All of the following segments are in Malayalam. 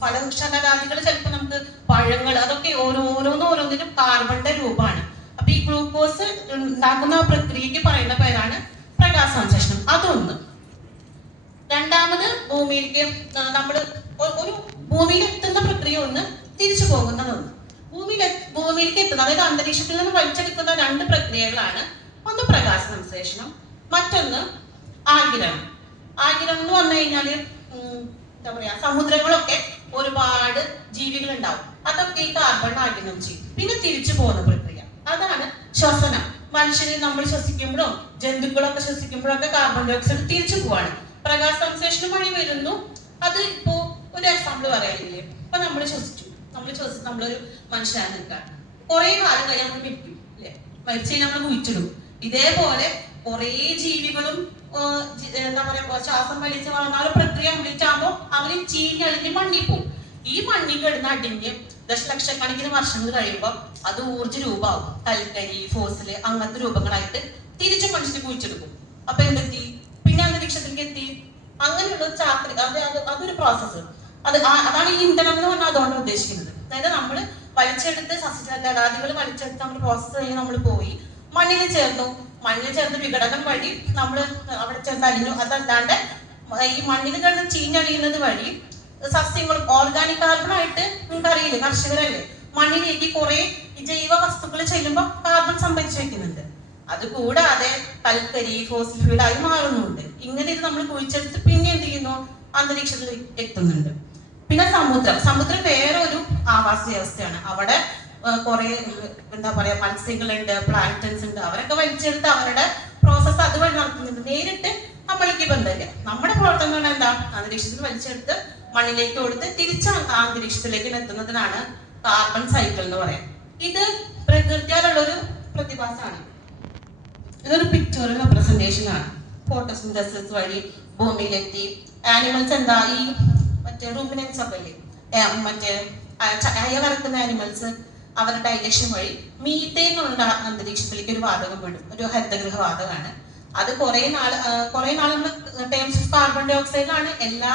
ഫലവൃക്ഷലതാദികൾ ചിലപ്പോൾ നമുക്ക് പഴങ്ങൾ അതൊക്കെ ഓരോന്നിനും കാർബണിന്റെ രൂപമാണ്. അപ്പൊ ഈ ഗ്ലൂക്കോസ് ഉണ്ടാക്കുന്ന പ്രക്രിയക്ക് പറയുന്ന പേരാണ് പ്രകാശസംശ്ലേഷണം. അതൊന്ന്. രണ്ടാമത് ഭൂമിയിലേക്ക് നമ്മൾ ഒരു ഭൂമിയിൽ എത്തുന്ന പ്രക്രിയ ഒന്ന്, തിരിച്ചു പോകുന്നതൊന്ന്. ഭൂമിയിലേക്ക് എത്തുന്ന, അതായത് അന്തരീക്ഷത്തിൽ നിന്ന് വലിച്ചെടുക്കുന്ന രണ്ട് പ്രക്രിയകളാണ്. ഒന്ന് പ്രകാശ സംശ്ലേഷണം, മറ്റൊന്ന് ആഗിരണം. ആഗിരണം എന്ന് പറഞ്ഞു കഴിഞ്ഞാല് എന്താ പറയാ, സമുദ്രങ്ങളൊക്കെ ഒരുപാട് ജീവികൾ ഉണ്ടാവും, അതൊക്കെ ഈ കാർബൺ ആഗിരണം ചെയ്യും. പിന്നെ തിരിച്ചു പോകുന്ന പ്രക്രിയ അതാണ് ശ്വസനം. മനുഷ്യരെ നമ്മൾ ശ്വസിക്കുമ്പോഴും ജന്തുക്കളൊക്കെ ശ്വസിക്കുമ്പോഴൊക്കെ കാർബൺ ഡൈ ഓക്സൈഡ് തിരിച്ചു പോവാണ്. പ്രകാശ സംശ്ലേഷണം വഴി വരുന്നു. അത് ഇപ്പോ ഒരു എക്സാമ്പിൾ പറയാനില്ലേ, ഇപ്പൊ നമ്മൾ നമ്മളൊരു മനുഷ്യനാണ് നിൽക്കാൻ, കുറെ കാലം കഴിഞ്ഞാൽ നമ്മൾ മരിക്കും അല്ലെ, മരിച്ചു കഴിഞ്ഞാൽ നമ്മൾ കുഴിച്ചിടും. ഇതേപോലെ കുറെ ജീവികളും എന്താ പറയാ ശ്വാസം വലിച്ച് വളർന്ന പ്രക്രിയ വിളിച്ചാകുമ്പോ അവര് ചീഞ്ഞളിഞ്ഞ് മണ്ണിൽ പോകും. ഈ മണ്ണിൽ കിടന്ന് അടിഞ്ഞ് ദശലക്ഷക്കണക്കിന് വർഷങ്ങൾ കഴിയുമ്പോൾ അത് ഊർജ്ജ രൂപമാവും. കൽക്കരി, ഫോസില് അങ്ങനത്തെ രൂപങ്ങളായിട്ട് തിരിച്ചു മനുഷ്യന് കുഴിച്ചെടുക്കും. അപ്പൊ എന്തെത്തി, പിന്നെ അന്തരീക്ഷത്തിലേക്ക് എത്തി. അങ്ങനെയുള്ള ഒരു ചാക്രി, അതൊരു പ്രോസസ്സ്. അതാണ് ഈ ഇന്ധനം എന്ന് പറഞ്ഞാൽ അതുകൊണ്ട് ഉദ്ദേശിക്കുന്നത്. അതായത് നമ്മൾ വലിച്ചെടുത്ത് സസ്യലതാദികൾ വലിച്ചെടുത്ത് നമ്മൾ പ്രോസസ്സ് കഴിഞ്ഞ് നമ്മൾ പോയി മണ്ണിൽ ചേർന്നു. മണ്ണിൽ ചേർന്ന് വിഘടനം വഴി നമ്മൾ അവിടെ ചേർത്ത് അലിഞ്ഞു. അതല്ലാണ്ട് ഈ മണ്ണിൽ കിടന്ന് ചീഞ്ഞഴിയുന്നത് വഴി സസ്യങ്ങളും ഓർഗാനിക് കാർബൺ ആയിട്ട് നിങ്ങൾക്ക് അറിയില്ലേ, കർഷകരല്ലേ, മണ്ണിലേക്ക് കുറെ ജൈവ വസ്തുക്കൾ ചെല്ലുമ്പോൾ കാർബൺ സംഭരിച്ചു വെക്കുന്നുണ്ട്. അതുകൂടാതെ കൽക്കരി, ഫോസിൽ ഫ്യൂൽ ആയി മാറുന്നുണ്ട്. ഇങ്ങനെ ഇത് നമ്മൾ കുഴിച്ചെടുത്ത് പിന്നെ എന്ത് ചെയ്യുന്നു, അന്തരീക്ഷത്തിൽ എത്തുന്നുണ്ട്. പിന്നെ സമുദ്രം വേറെ ഒരു ആവാസ വ്യവസ്ഥയാണ്. അവിടെ കുറെ എന്താ പറയാ മത്സ്യങ്ങളുണ്ട്, പ്ലാങ്ക്ടൺസ് ഉണ്ട്. അവരൊക്കെ വലിച്ചെടുത്ത് അവരുടെ പ്രോസസ്സ് അതുവഴി നടത്തുന്നുണ്ട്. നേരിട്ട് നമ്മൾക്ക് ബന്ധമില്ല. നമ്മുടെ പ്രവർത്തനങ്ങൾ എന്താ, അന്തരീക്ഷത്തിൽ വലിച്ചെടുത്ത് മണ്ണിലേക്ക് കൊടുത്ത് തിരിച്ച് അന്തരീക്ഷത്തിലേക്ക് എത്തുന്നതിനാണ് കാർബൺ സൈക്കിൾ എന്ന് പറയാം. ഇത് പ്രകൃതിയാലുള്ള ഒരു പ്രതിഭാസമാണ്. ഇതൊരു പിക്ചറൽ റെപ്രസെന്റേഷൻ ആണ്. ഫോട്ടോസിന്തസിസ് വഴി ഭൂമിയിലെത്തി ആനിമൽസ് എന്താ, ഈ മറ്റേ റൂമിനൻസ് ഒക്കെ അല്ലേ, മറ്റേ അയവറക്കുന്ന ആനിമൽസ് അവരുടെ ഡൈജഷൻ വഴി മീത്തേൻ എന്നുള്ള അന്തരീക്ഷത്തിലേക്ക് ഒരു വാതകം വിടും. ഒരു ഹരിതഗൃഹ വാതകമാണ് അത്. കുറെ നാൾ നമ്മൾ ടേംസ് ഓഫ് കാർബൺ ഡൈ ഓക്സൈഡിലാണ് എല്ലാ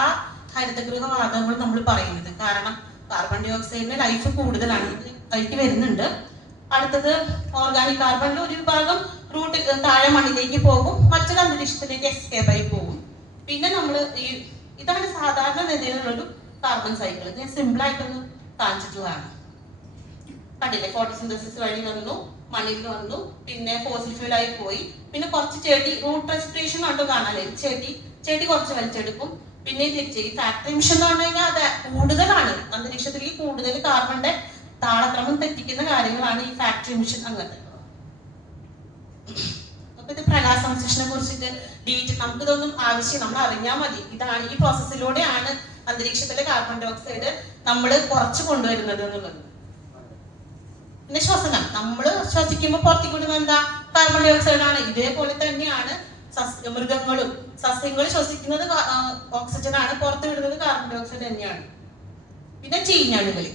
ഹരിതഗൃഹ വാതകങ്ങളും നമ്മൾ പറയുന്നത്. കാരണം കാർബൺ ഡൈ ഓക്സൈഡിന്റെ ലൈഫ് കൂടുതലാണ്, അതിലേക്ക് വരുന്നുണ്ട്. അടുത്തത് ഓർഗാനിക് കാർബണിന്റെ ഒരു വിഭാഗം റൂട്ട് താഴെ മണ്ണിലേക്ക് പോകും, മറ്റൊരു അന്തരീക്ഷത്തിലേക്ക് എസ്കേപ്പ് ആയി പോകും. പിന്നെ നമ്മൾ ഇതാണ് സാധാരണ നിലയിലുള്ളൊരു കാർബൺ സൈക്കിൾ. ഞാൻ സിമ്പിൾ ആയിട്ടൊന്ന് കാണിച്ചിട്ടുള്ളതാണ്. കണ്ടില്ലേ, ഫോട്ടോസിന്തസിസ് വഴി വന്നു, മണ്ണിൽ വന്നു, പിന്നെ ഫോസിൽ ഫ്യൂൽ ആയി പോയി, പിന്നെ കുറച്ച് ചെടി റൂട്ട് റെസ്പിറേഷൻ കണ്ടു കാണാല്ലേ, ചെടി കുറച്ച് വലിച്ചെടുക്കും, പിന്നെ തിരിച്ച് ഫാക്ടറി എമിഷൻ എന്ന് പറഞ്ഞു കഴിഞ്ഞാൽ അത് കൂടുതലാണ്, അന്തരീക്ഷത്തിലേക്ക് കൂടുതൽ കാർബണിന്റെ താളക്രമം തെറ്റിക്കുന്ന കാര്യങ്ങളാണ് ഈ ഫാക്ടറി എമിഷൻ. അങ്ങനത്തെ അപ്പൊ ഇത് പ്രകാശ സംശ്ലേഷണത്തെ കുറിച്ചിട്ട് നമുക്ക് ഇതൊന്നും ആവശ്യം, നമ്മൾ അറിഞ്ഞാൽ മതി. ഇതാണ് ഈ പ്രോസസ്സിലൂടെയാണ് അന്തരീക്ഷത്തിലെ കാർബൺ ഡൈ ഓക്സൈഡ് നമ്മൾ കുറച്ച് കൊണ്ടുവരുന്നത് എന്നുള്ളത്. പിന്നെ ശ്വസനം, നമ്മൾ ശ്വസിക്കുമ്പോൾ പുറത്തേക്ക് വിടുന്നത് എന്താ, കാർബൺ ഡൈ ഓക്സൈഡ് ആണ്. ഇതേപോലെ തന്നെയാണ് മൃഗങ്ങളും സസ്യങ്ങൾ ശ്വസിക്കുന്നത് ഓക്സിജൻ ആണ്, പുറത്ത് വിടുന്നത് കാർബൺ ഡൈ ഓക്സൈഡ് തന്നെയാണ്. പിന്നെ ചീഞ്ഞഴുകൽ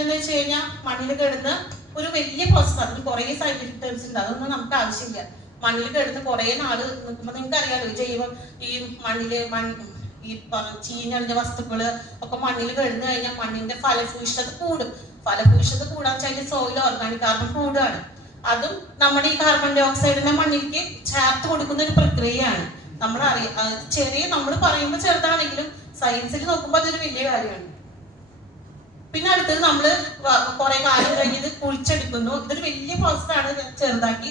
എന്ന് വെച്ച് കഴിഞ്ഞാൽ മണ്ണിൽ കിടന്ന് ഒരു വലിയ പ്രോസസ്, അതിന് കുറെ സൈന്റിഫിക് ടേംസ് ഉണ്ട്, അതൊന്നും നമുക്ക് ആവശ്യമില്ല. മണ്ണിൽ കിടന്ന് കുറെ നാള് നിൽക്കുമ്പോൾ നിങ്ങൾക്ക് അറിയാലോ, ജൈവം ഈ മണ്ണില് ഈ ചീഞ്ഞഴിഞ്ഞ വസ്തുക്കള് ഒക്കെ മണ്ണിൽ കിടന്നു കഴിഞ്ഞാൽ മണ്ണിന്റെ ഫലഭൂയിഷ്ഠത കൂടും. ഫലഭൂയിഷ്ഠത കൂടാന്ന് വെച്ചാൽ സോയിൽ ഓർഗാനിക് കാർബൺ കൂടുകയാണ്. അതും നമ്മുടെ ഈ കാർബൺ ഡൈ ഓക്സൈഡിനെ മണ്ണിലേക്ക് ചേർത്ത് കൊടുക്കുന്ന ഒരു പ്രക്രിയയാണ്. നമ്മൾ നമ്മൾ പറയുമ്പോൾ ചെറുതാണെങ്കിലും സയൻസിൽ നോക്കുമ്പോൾ അതൊരു വലിയ കാര്യമാണ്. പിന്നെ അടുത്തത് നമ്മൾ കുറെ കാലം കഴിഞ്ഞ് ഇത് കുഴിച്ചെടുക്കുന്നു. ഇതൊരു വലിയ പ്രോസസ്സാണ്, ചെറുതാക്കി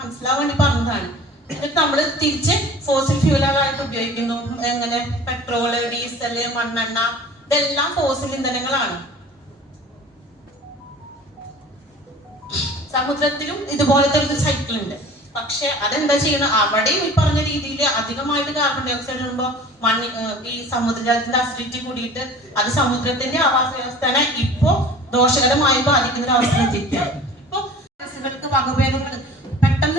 മനസ്സിലാവാൻ വേണ്ടി പറഞ്ഞതാണ്. എന്നിട്ട് നമ്മൾ തിരിച്ച് ഫോസിൽ ഫ്യൂലുകളായിട്ട് ഉപയോഗിക്കുന്നു. എങ്ങനെ, പെട്രോള്, ഡീസല്, മണ്ണെണ്ണ, ഇതെല്ലാം ഫോസിൽ ഇന്ധനങ്ങളാണ്. സമുദ്രത്തിലും ഇതുപോലത്തെ ഒരു സൈക്കിൾ ഉണ്ട്. പക്ഷെ അതെന്താ ചെയ്യുന്നത്, അവിടെയും ഈ പറഞ്ഞ രീതിയിൽ അധികമായിട്ട് കാർബൺ ഡൈ ഓക്സൈഡ് ഇടുമ്പോൾ ഈ സമുദ്രജലത്തിന്റെ അസിഡിറ്റി കൂടിയിട്ട് അത് സമുദ്രത്തിന്റെ ആവാസ വ്യവസ്ഥനെ ഇപ്പോ ദോഷകരമായി ബാധിക്കുന്ന ഒരു അവസ്ഥ എത്തിയിരിക്കുകയാണ്. ഇപ്പൊ സസ്യങ്ങൾക്ക് വകഭേദങ്ങൾ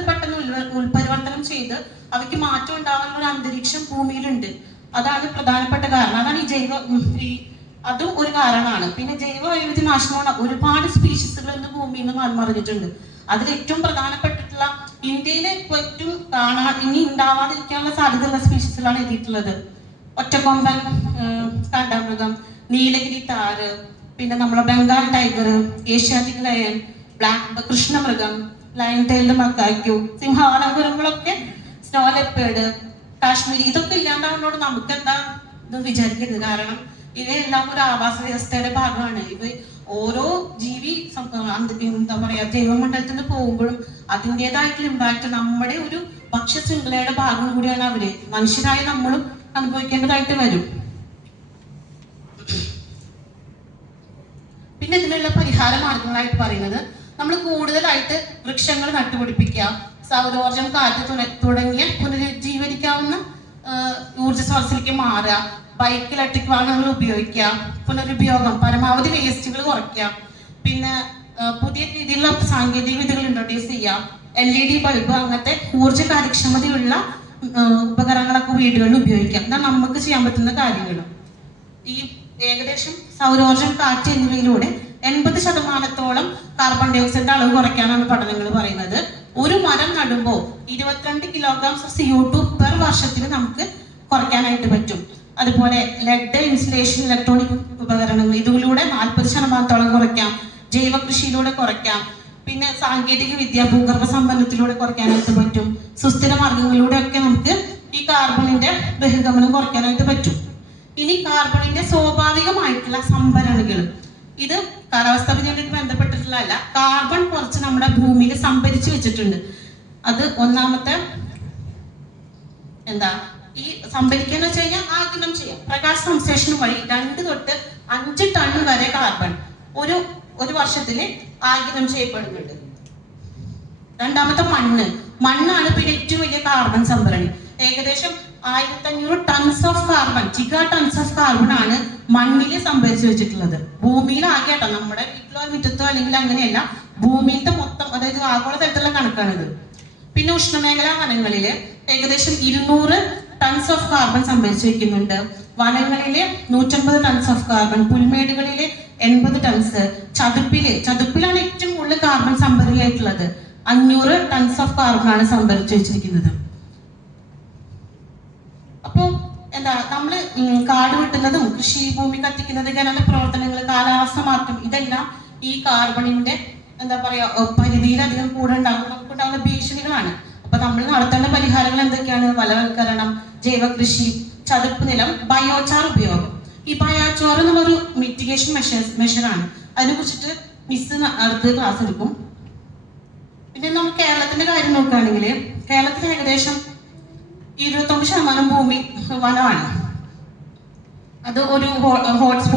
പെട്ടെന്ന് ഉൾപരിവർത്തനം ചെയ്ത് അവയ്ക്ക് മാറ്റം ഉണ്ടാവാനുള്ള ഒരു അന്തരീക്ഷം ഭൂമിയിലുണ്ട്. അതാണ് പ്രധാനപ്പെട്ട കാരണം. അതാണ് അതും ഒരു കാരണമാണ്. പിന്നെ ജൈവ വൈവിധ്യ നാശമാണ്. ഒരുപാട് സ്പീഷീസുകൾ ഇന്ന് ഭൂമിയിൽ നിന്ന് മൺമറിഞ്ഞിട്ടുണ്ട്. അതിൽ ഏറ്റവും പ്രധാനപ്പെട്ടിട്ടുള്ള ഇന്ത്യയിലെ ഏറ്റവും ഇനി ഉണ്ടാവാതിരിക്കാനുള്ള സാധ്യതയുള്ള സ്പീഷീസുകളാണ് എഴുതിയിട്ടുള്ളത്. ഒറ്റക്കൊമ്പൻ കാണ്ടാമൃഗം, നീലഗിരി താറ്, പിന്നെ നമ്മുടെ Bengal tiger, Asiatic lion, black കൃഷ്ണമൃഗം, ലയൺ ടൈൽഡ് മക്കാക്യു, സിംഹാലങ്കുരങ്ങളൊക്കെ, സ്നോ ലെപ്പേർഡ്, കാശ്മീരി, ഇതൊക്കെ ഇല്ലാണ്ടാവുന്നതോട് നമുക്ക് എന്താ ഇത് വിചാരിക്കരുത്. കാരണം ഇവയെല്ലാം ഒരു ആവാസ വ്യവസ്ഥയുടെ ഭാഗമാണ്. ഇവ ഓരോ ജീവി എന്താ പറയാ ജൈവമണ്ഡലത്തിൽ പോകുമ്പോഴും അതിൻ്റെതായിട്ടുള്ള ഇമ്പാക്ട് നമ്മുടെ ഒരു ഭക്ഷ്യ ശൃംഖലയുടെ ഭാഗം കൂടിയാണ് അവര്. മനുഷ്യരായ നമ്മളും അനുഭവിക്കേണ്ടതായിട്ട് വരും. പിന്നെ ഇതിനുള്ള പരിഹാര മാർഗങ്ങളായിട്ട് പറയുന്നത്, നമ്മൾ കൂടുതലായിട്ട് വൃക്ഷങ്ങൾ നട്ടുപിടിപ്പിക്കുക, സൗരോർജം, കാറ്റ് തുടങ്ങിയ പുനരുജ്ജീവനിക്കാവുന്ന ഊർജ്ജ സ്രോതസ്സിലേക്ക് മാറുക, ബൈക്ക് ഇലക്ട്രിക് വാഹനങ്ങൾ ഉപയോഗിക്കുക, പുനരുപയോഗം, പരമാവധി വേസ്റ്റുകൾ കുറയ്ക്കുക, പിന്നെ പുതിയ രീതിയിലുള്ള സാങ്കേതിക വിദ്യകൾ ഇൻട്രൊഡ്യൂസ് ചെയ്യുക, LED ബൾബ് അങ്ങനത്തെ ഊർജ്ജ കാര്യക്ഷമതയുള്ള ഉപകരണങ്ങളൊക്കെ വീടുകളിൽ ഉപയോഗിക്കാം. എന്നാൽ നമുക്ക് ചെയ്യാൻ പറ്റുന്ന കാര്യങ്ങൾ ഈ ഏകദേശം സൗരോർജം, കാറ്റ് എന്നിവയിലൂടെ 80% കാർബൺ ഡൈ ഓക്സൈഡിന്റെ അളവ് കുറയ്ക്കാനാണ് പഠനങ്ങൾ പറയുന്നത്. ഒരു മരം നടുമ്പോൾ 22 കിലോഗ്രാം CO2 പെർ വർഷത്തിൽ നമുക്ക് കുറയ്ക്കാനായിട്ട് പറ്റും. അതുപോലെ ലെഡ്, ഇൻസുലേഷൻ, ഇലക്ട്രോണിക് ഉപകരണങ്ങൾ ഇതിലൂടെ 40% കുറയ്ക്കാം. ജൈവ കൃഷിയിലൂടെ കുറയ്ക്കാം. പിന്നെ സാങ്കേതിക വിദ്യ, ഭൂഗർഭ സമ്പന്നത്തിലൂടെ കുറയ്ക്കാനായിട്ട് പറ്റും. സുസ്ഥിര മാർഗങ്ങളിലൂടെ ഒക്കെ നമുക്ക് ഈ കാർബണിന്റെ ബഹിർഗമനം കുറയ്ക്കാനായിട്ട് പറ്റും. ഇനി കാർബണിന്റെ സ്വാഭാവികമായിട്ടുള്ള സംഭരണികൾ, ഇത് കാലാവസ്ഥാ വ്യതിയാനവുമായിട്ട് ബന്ധപ്പെട്ടിട്ടുള്ളതല്ല, കാർബൺ കുറച്ച് നമ്മുടെ ഭൂമിയിൽ സംഭരിച്ചു വെച്ചിട്ടുണ്ട്. അത് ഒന്നാമത്തെ എന്താ ഈ സംഭരിക്കാന്ന് വെച്ച് കഴിഞ്ഞാൽ ആഗിരണം ചെയ്യാം. പ്രകാശ സംശ്ലേഷണം വഴി 2 തൊട്ട് 5 ടൺ വരെ കാർബൺ ഒരു വർഷത്തില് ആഗിരണം ചെയ്യപ്പെടുന്നുണ്ട്. രണ്ടാമത്തെ മണ്ണാണ് പിന്നെ ഏറ്റവും വലിയ കാർബൺ സംഭരണി. ഏകദേശം 1500 tons of carbon, giga tons of carbon ആണ് മണ്ണിൽ സംഭരിച്ചു വെച്ചിട്ടുള്ളത്. ഭൂമിയിൽ ആകെട്ടോ, നമ്മുടെ വീട്ടിലോ മുറ്റത്തോ അല്ലെങ്കിൽ അങ്ങനെയല്ല, ഭൂമിയിലത്തെ മൊത്തം, അതായത് ആഗോള തലത്തിലുള്ള കണക്കാണിത്. പിന്നെ ഉഷ്ണമേഖലാ വനങ്ങളില് ഏകദേശം 200 ടൺസ് ഓഫ് കാർബൺ സംഭരിച്ചു വെക്കുന്നുണ്ട്. വനങ്ങളിലെ 150 ടൺസ് ഓഫ് കാർബൺ, പുൽമേടുകളിലെ 80 ടൺസ്, ചതുപ്പിലാണ് ഏറ്റവും കൂടുതൽ കാർബൺ സംഭരണിയായിട്ടുള്ളത്. 500 ടൺസ് ഓഫ് കാർബൺ ആണ് സംഭരിച്ചു വെച്ചിരിക്കുന്നത്. അപ്പോ എന്താ നമ്മള് കാട് വെട്ടുന്നതും കൃഷി ഭൂമി കത്തിക്കുന്നത്, ഖനന പ്രവർത്തനങ്ങൾ, കാലാവസ്ഥ മാറ്റം, ഇതെല്ലാം ഈ കാർബണിന്റെ എന്താ പറയാ പരിധിയിലധികം കൂടെ നമുക്കുണ്ടാകുന്ന ഭീഷണികളാണ്. അപ്പൊ നമ്മൾ നടത്തേണ്ട പരിഹാരങ്ങൾ എന്തൊക്കെയാണ്? വനവൽക്കരണം, ജൈവ കൃഷി, ചതുപ്പ് നിലം, ബയോചാർ ഉപയോഗം. ഈ ബയോചാർ എന്നുള്ളൊരു മിറ്റിഗേഷൻ മെഷറാണ്. അതിനെ കുറിച്ചിട്ട് മിസ് അടുത്ത് ക്ലാസ് എടുക്കും. പിന്നെ നമ്മൾ കേരളത്തിന്റെ കാര്യം നോക്കുകയാണെങ്കിൽ, കേരളത്തിൽ ഏകദേശം 29% ഭൂമി വനമാണ്. അത് ഒരു ഹോട്ട്സ്പോട്ട്